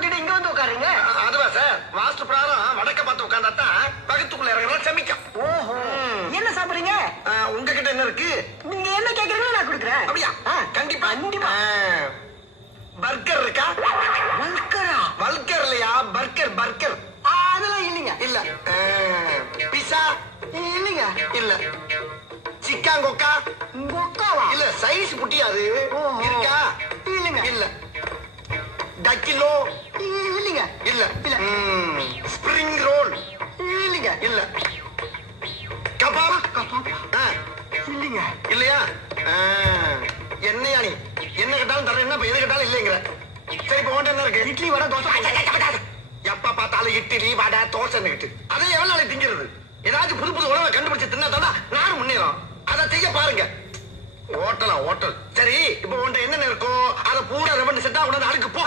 விட்டுட்டு இங்க வந்து உட்காருங்க. அதுவா சார், வாஸ்து பிரகாரம் வடக்க பார்த்து உட்கார்ந்தாதான் பக்கத்துக்குள்ள இறங்குறதா சமிக்கும். ஓஹோ, என்ன சாப்பிடுறீங்க? உங்ககிட்ட என்ன இருக்கு? நீங்க என்ன கேக்குறீங்களோ நான் கொடுக்குறேன். அப்படியா? கண்டிப்பா கண்டிப்பா. பர்கர் இருக்கா? வல்கரா? வல்கர் இல்லையா, பர்கர் பர்கர். அதெல்லாம் இல்லைங்க. இல்ல. பிஸா இல்லைங்க. இல்ல. சிக்கன் கொக்கா கொக்காவா? இல்ல. சைஸ் புட்டியாது ஓஹோ. இருக்கா? இல்லைங்க. இல்ல. டக்கிலோ இல்லைங்க. இல்ல. இல்ல. ஸ்பிரிங் ரோல் இல்லைங்க. இல்ல. Kebab kebab? இல்லைங்க. இல்லையா? என்னையா நீ என்ன கேட்டாலும் தர, என்ன எது கேட்டாலும் இல்லைங்கிற. சரி, இப்ப உன்கிட்ட என்ன இருக்கு? இட்லி வடை தோசை. எப்ப பார்த்தாலும் இட்லி வடை தோசை அதை எவ்வளவு நாளைக்கு திங்கிறது? ஏதாச்சும் புது புது உணவை கண்டுபிடிச்சு தின்னா நானும் முன்னேறும். அதை செய்ய பாருங்க. ஹோட்டலா ஹோட்டல். சரி, இப்ப உன்கிட்ட என்னென்ன இருக்கோ அதை பூரா ரெவண்டு செட்டா கொண்டாந்து அடுக்கு போ.